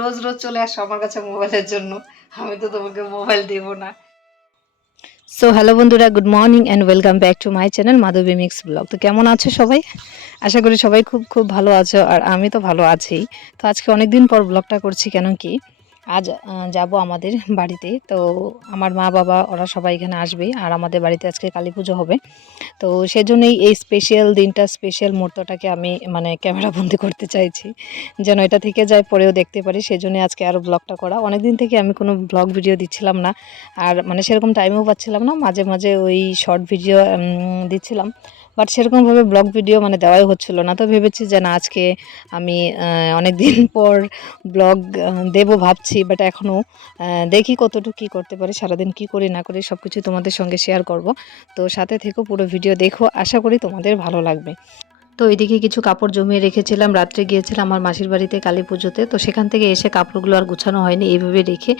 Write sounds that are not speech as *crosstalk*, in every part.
রোজ রোজ চলে আসো আমার কাছে মোবাইলের জন্য। আমি তো তোমাকে মোবাইল দেব না। সো হ্যালো বন্ধুরা good morning and welcome back to my channel Madhabi mix blog তো কেমন আছো সবাই? আশা করি সবাই খুব খুব ভালো আছো আর আমি তো ভালো আছি। তো আজকে অনেকদিন পর ব্লগটা করছি, কেন কি? আজ যাব আমাদের বাড়িতে। তো আমার মা, বাবা, ওরা সবাই এখানে আসবে। আর আমাদের বাড়িতে আজকে কালী পুজো হবে। তো সেজন্যই এই স্পেশাল দিনটা স্পেশাল মুহূর্তটাকে আমি মানে ক্যামেরা বন্দি করতে চাইছি। যেন এটা থেকে যায়, পরেও দেখতে পারি। সেজন্য আজকে আরও ব্লগটা করা। অনেক দিন থেকে আমি কোনো ব্লগ ভিডিও দিচ্ছিলাম না। আর মানে সেরকম টাইমও পাচ্ছিলাম না। মাঝে মাঝে ওই শর্ট ভিডিও দিচ্ছিলাম। বাট সেরকমভাবে ব্লগ ভিডিও মানে দেওয়াই হচ্ছিল না। তো ভেবেছি যে না, আজকে আমি অনেক দিন *laughs* পর ব্লগ দেব ভাবছি বাট এখনও দেখি কতটুকু কী করতে পারি, সারাদিন কি করি, না করি সব কিছু তোমাদের সঙ্গে শেয়ার করব। তো সাথে থেকেও পুরো ভিডিও দেখো, আশা করি তোমাদের ভালো লাগবে। তো এদিকে কিছু কাপড় জমিয়ে রেখেছিলাম। রাত্রে গিয়েছিলাম আমার মাসির বাড়িতে কালী পুজোতে। তো সেখান থেকে এসে কাপড়গুলো আর গুছানো হয়নি, এইভাবে রেখে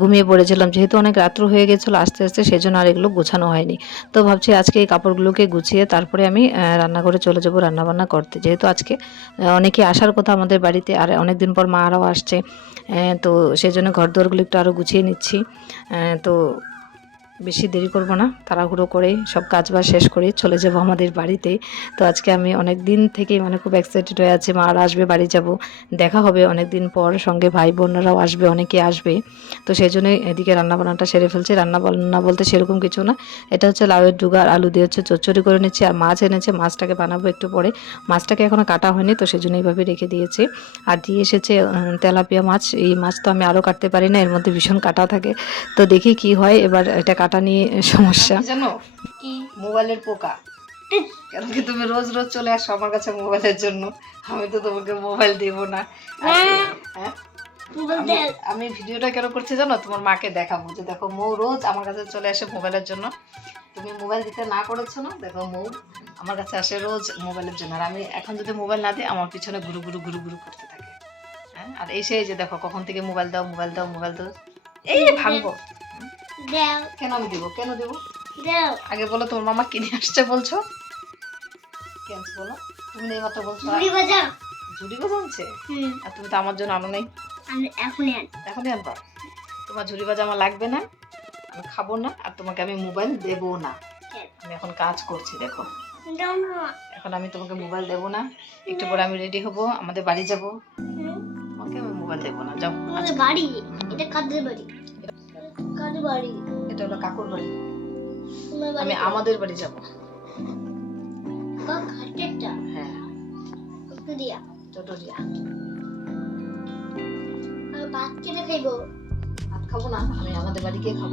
ঘুমিয়ে পড়েছিলাম। যেহেতু অনেক রাত্র হয়ে গেছিল আস্তে আস্তে সেজন্য আর এগুলো গুছানো হয়নি। তো ভাবছি আজকে এই কাপড়গুলোকে গুছিয়ে তারপরে আমি রান্নাঘরে চলে যাব রান্নাবান্না করতে। যেহেতু আজকে অনেকে আসার কথা আমাদের বাড়িতে আর অনেক দিন পর মা আরও আসছে। তো সেই জন্য ঘর দুয়ারগুলো একটু আরও গুছিয়ে নিচ্ছি। তো বেশি দেরি করব না, তাড়াহুড়ো করে সব কাজ বাজ শেষ করে চলে যাব আমাদের বাড়িতে। তো আজকে আমি অনেক দিন থেকেই মানে খুব এক্সাইটেড হয়ে আছি, মা আর আসবে বাড়ি যাব। দেখা হবে অনেক দিন পর, সঙ্গে ভাই বোনরাও আসবে, অনেকে আসবে। তো সেই জন্যই এদিকে রান্নাবান্নাটা সেরে ফেলছি। রান্নাবান্না বলতে সেরকম কিছু না। এটা হচ্ছে লাউয়ের ডুগা আলু দিয়ে হচ্ছে চচ্চড়ি করে নিচ্ছি, আর মাছ এনেছে, মাছটাকে বানাবো একটু পরে। মাছটাকে এখনও কাটা হয়নি, তো সেজন্য এইভাবে রেখে দিয়েছি। আর দিয়ে এসেছে তেলাপিয়া মাছ। এই মাছ তো আমি আরও কাটতে পারি না, এর মধ্যে ভীষণ কাটা থাকে। তো দেখি কি হয়, এবার এটা কাটা নিয়ে সমস্যা। জানো? কি? মোবাইলের পোকা। কেন কি তুমি রোজ রোজ চলে আসো আমার কাছে মোবাইলের জন্য? আমি তো তোমাকে মোবাইল দেব না। হ্যাঁ? আমি- আমি ভিডিওটা কেন করছি জানো? তোমার মাকে দেখাবো যে দেখো মৌ রোজ আমার কাছে চলে আসে মোবাইলের জন্য। তুমি মোবাইল দিতে না করেছ না? দেখো মৌ আমার কাছে আসে রোজ মোবাইলের জন্য। আর আমি এখন যদি মোবাইল না দিই আমার পিছনে ঘুরু ঘুরু ঘুরু ঘুরু করতে থাকে। হ্যাঁ? আর এসে যে দেখো কখন থেকে মোবাইল দাও মোবাইল দাও মোবাইল দাও। এই ভাঙবো। দাও। কেন আমি দেবো? কেন দেবো? দাও। আগে বলো তোমার মামা কিনে আসছে বলছো? কেন বলো? তুমি এই মাত্র বলছো। ঝুড়ি বাজাও ঝুড়ি বাজাচ্ছে আর তুমি তো আমার জন্য আনো নাই। আমি এখনই আন। এখনই আনবা? তোমার ঝুড়ি বাজা আমার লাগবে না। আমি খাব না আর তোমাকে আমি মোবাইল দেবো না। আমি এখন কাজ করছি দেখো। না। এখন আমি তোমাকে মোবাইল দেবো না। একটু পরে আমি রেডি হব আমাদের বাড়ি যাব। তোমাকে আমি মোবাইল দেবো না যাও বাড়ি? এটা কাদের বাড়ি? কাদের বাড়ি? এটা হলো কাকুর বাড়ি। আমি আমাদের বাড়ি যাব। কাক হাটেরটা? হ্যাঁ। দিয়া আর ভাত কেটে খাইবো? ভাত খাব না আমি আমাদের বাড়ি গিয়ে খাব।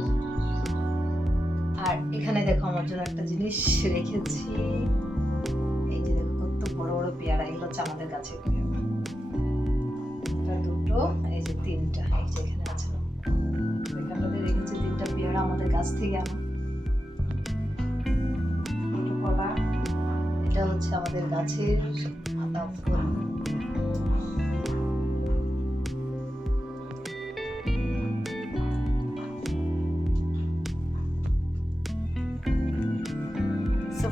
আর এখানে দেখো আমার জন্য একটা জিনিস রেখেছি। এই যে দেখো কত বড় বড় পেয়ারা এগুলো হচ্ছে আমাদের এটা দুটো এই যে তিনটা এই যে আমাদের গাছ থেকে এটা হচ্ছে আমাদের গাছের আদা ফুল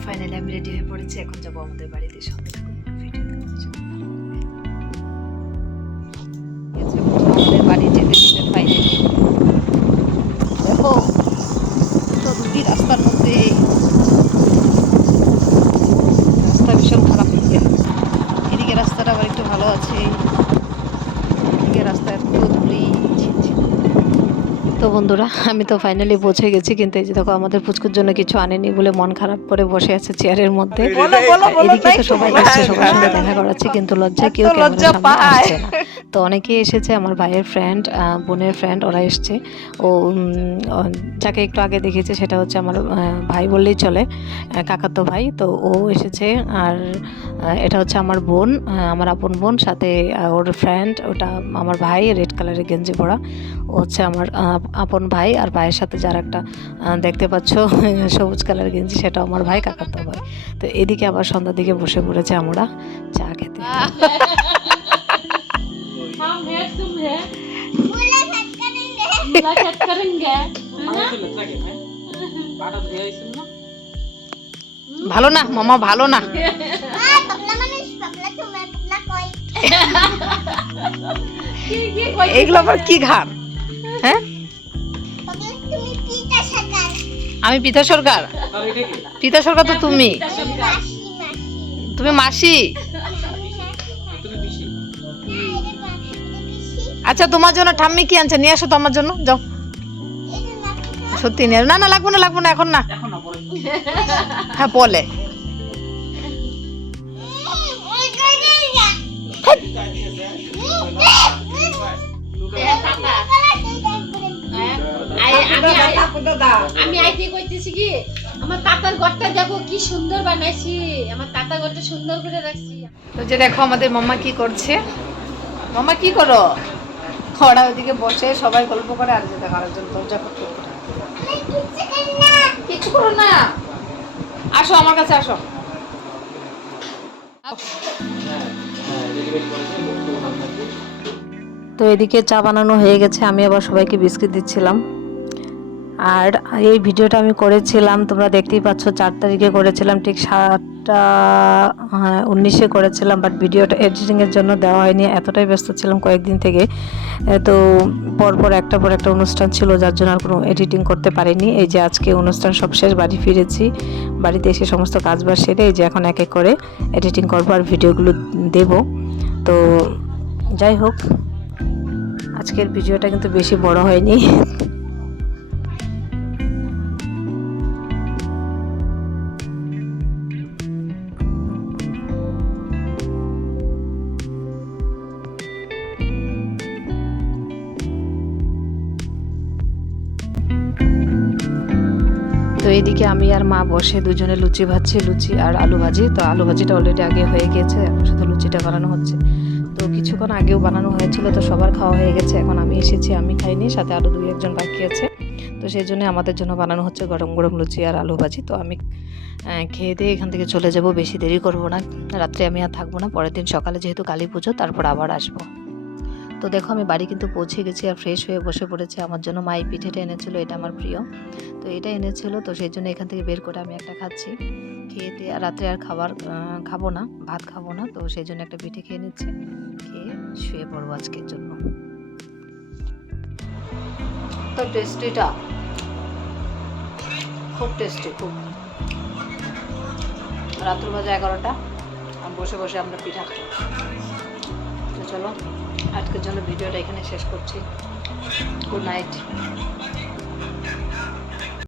ফাইনালি আমি রেডি হয়ে পড়েছি। এখন যাব আমাদের বাড়িতে সঙ্গে বন্ধুরা আমি তো ফাইনালি পৌঁছে গেছি কিন্তু এই যে দেখো আমাদের পুচকুর জন্য কিছু আনেনি বলে মন খারাপ করে বসে আছে চেয়ারের মধ্যে। এদিকে তো সবাই এসছে সবার সঙ্গে দেখা করাচ্ছে কিন্তু লজ্জা কেউ ক্যামেরার সামনে আসছে না। তো অনেকেই এসেছে, আমার ভাইয়ের ফ্রেন্ড বোনের ফ্রেন্ড ওরা এসছে। ও যাকে একটু আগে দেখেছে, সেটা হচ্ছে আমার ভাই বললেই চলে কাকাতো ভাই। তো ও এসেছে, আর এটা হচ্ছে আমার বোন আমার আপন বোন, সাথে ওর ফ্রেন্ড ওটা আমার ভাই রেড কালারের গেঞ্জি পরা। ও হচ্ছে আমার আপন ভাই, আর ভাইয়ের সাথে যার একটা দেখতে পাচ্ছ, *laughs* সবুজ কালার গেঞ্জি সেটা আমার ভাই, কাকাতো ভাই। তো এদিকে আবার সন্ধ্যার দিকে বসে পড়েছে আমরা, চা খেতে। हम है तुम है मुलाकात करेंगे ভালো না মামা ভালো না পাগলা মানুষ পাগলা তুমি পাগলা কই কি কি কই এইগুলো আবার কি ঘাম হ্যাঁ তবে তুমি পিতা সাকার আমি পিতা সরকার পিতা সরকার তো তুমি মাসি মাসি তুমি মাসি আচ্ছা তোমার জন্য ঠাম্মি কি আনছে? নিয়ে আসো তো আমার জন্য যাও। সত্যি নিয়ে না না লাগবো না লাগবো না এখন না। হ্যাঁ বলে আমি আইতে কইতেছি কি আমার তাতার ঘরটা দেখো কি সুন্দর বানাইছি আমার তাতা ঘরটা সুন্দর করে রাখছি। তো যে দেখো আমাদের মাম্মা কি করছে। মাম্মা কি করো? ওরা ওইদিকে বসে সবাই গল্প করে আর যে দেখো আরেকজন দরজা করতে কিছু করো। না। আসো আমার কাছে, আসো। তো এদিকে চা বানানো হয়ে গেছে, আমি আবার সবাইকে বিস্কিট দিচ্ছিলাম। আর এই ভিডিওটা আমি করেছিলাম, তোমরা দেখতেই পাচ্ছ, চার তারিখে করেছিলাম, ঠিক সাতটা হ্যাঁ উনিশে করেছিলাম বাট ভিডিওটা এডিটিংয়ের জন্য দেওয়া হয়নি। এতটাই ব্যস্ত ছিলাম কয়েকদিন থেকে। তো পরপর একটা পর একটা অনুষ্ঠান ছিল, যার জন্য আর কোনো এডিটিং করতে পারিনি। এই যে আজকে অনুষ্ঠান সব শেষ, বাড়ি ফিরেছি। বাড়িতে এসে সমস্ত কাজবাজ সেরে এই যে এখন এক এক করে এডিটিং করব আর ভিডিওগুলো দেব। তো যাই হোক, আজকের ভিডিওটা কিন্তু বেশি বড় হয়নি। তো এইদিকে আমি আর মা বসে দুজনে লুচি ভাজছি, লুচি আর আলু ভাজি। তো আলু ভাজিটা অলরেডি আগে হয়ে গিয়েছে এখন শুধু লুচিটা বানানো হচ্ছে। তো কিছুক্ষণ আগেও বানানো হয়েছিল, তো সবার খাওয়া হয়ে গেছে, এখন আমি এসেছি, আমি খাইনি, সাথে আরও দুই একজন বাকি আছে। তো সেই জন্য আমাদের জন্য বানানো হচ্ছে গরম গরম লুচি আর আলু ভাজি। তো আমি খেয়ে দিয়ে এখান থেকে চলে যাব, বেশি দেরি করব না। রাত্রে আমি আর থাকব না, পরের দিন সকালে যেহেতু কালী পুজো, তারপর আবার আসব। তো দেখো আমি বাড়ি কিন্তু পৌঁছে গেছি আর ফ্রেশ হয়ে বসে পড়েছে। আমার জন্য মা এই পিঠেটা এনেছিল, এটা আমার প্রিয়। তো এটা এনেছিল, তো সেই জন্য এখান থেকে বের করে আমি একটা খাচ্ছি। খেয়ে দিয়ে আর রাত্রে আর খাবার খাব না, ভাত খাব না, তো সেই জন্য একটা পিঠে খেয়ে নিচ্ছি। খেয়ে শুয়ে পড়ব আজকের জন্য। তো টেস্টিটা খুব টেস্টি খুব। রাত্র বাজে এগারোটা বসে বসে আমরা পিঠা খাই। চলো। আজকের জন্য ভিডিওটা এখানে শেষ করছি। Good night